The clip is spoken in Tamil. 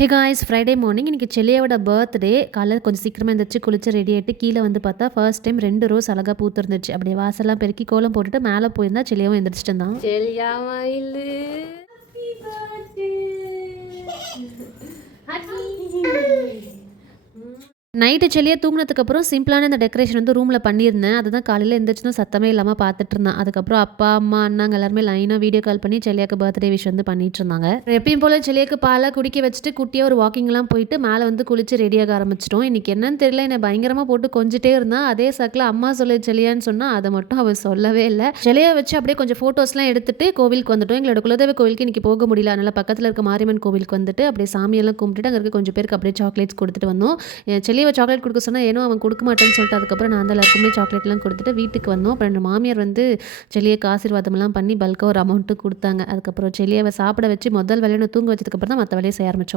ஹே காய்ஸ், ஃப்ரைடே மார்னிங் இன்னைக்கு செல்லியோட பர்த்டே. காலையில் கொஞ்சம் சீக்கிரமாக எழுந்திரிச்சு குளிச்சு ரெடி ஆகிட்டு கீழே வந்து பார்த்தா ஃபர்ஸ்ட் டைம் 2 ரோஸ் அழகாக பூத்துருந்துச்சு. அப்படியே வாசல்லாம் பெருக்கி கோலம் போட்டுட்டு மேலே போயிருந்தா செல்லியாவும் எந்திரிச்சிட்டு இருந்தான். செல்லியா மயிலு நைட்டு செல்லியா தூங்கினதுக்கப்புறம் சிம்பிளான இந்த டெக்கரேஷன் வந்து ரூமில் பண்ணியிருந்தேன். அதுதான் காலையில் எழுந்திரிச்சுனா சத்தமே இல்லாமல் பார்த்துட்டு இருந்தான். அதுக்கப்புறம் அப்பா அம்மா அண்ணாங்க எல்லாருமே லைனாக வீடியோ கால் பண்ணி செல்லியாக்கு பர்த்டே விஷ் வந்து பண்ணிட்டு இருந்தாங்க. எப்பயும் போல் செல்லியாக்கு பாலை குடிக்க வச்சுட்டு குட்டியாக ஒரு வாக்கிங்லாம் போயிட்டு மேலே வந்து குளிச்சு ரெடியாக ஆரம்பிச்சிட்டோம். இன்றைக்கி என்னன்னு தெரியல, என்னை பயங்கரமாக போட்டு கொஞ்சிட்டே இருந்தான். அதே சாக்கில் அம்மா சொல்லு செல்லியான்னு சொன்னால் அதை மட்டும் அவள் சொல்லவே இல்லை. செல்லியா வச்சு அப்படியே கொஞ்சம் ஃபோட்டோஸ்லாம் எடுத்துட்டு கோவிலுக்கு வந்துட்டோம். எங்களோட குலதெய்வ கோவிலுக்கு இன்றைக்கி போக முடியல. அதனால் பக்கத்தில் இருக்க மாரியம்மன் கோவிலுக்கு வந்துட்டு அப்படியே சாமியெல்லாம் கும்பிட்டுட்டு அங்கே இருக்க கொஞ்சம் பேருக்கு அப்படியே சாக்லேட்ஸ் கொடுத்துட்டு வந்தோம். செல்லியை சாக்லேட் கொடுக்க சொன்னால் ஏனோ அவன் கொடுக்க மாட்டேன்னு சொல்லிட்டு அதுக்கப்புறம் நான் எல்லாருக்குமே சாக்லேட்லாம் கொடுத்துட்டு வீட்டுக்கு வந்தோம். அப்புறம் ரெண்டு மாமியார் வந்து செல்லியக்கு ஆசீர்வாதம்லாம் பண்ணி பல்காக ஒரு அமௌண்ட்டு கொடுத்தாங்க. அதுக்கப்புறம் செல்லியை சாப்பிட வச்சு முதல் வேலையை தூங்க வச்சதுக்கப்புறம் தான் மற்ற வேலையை செய்ய ஆரம்பித்தோம்.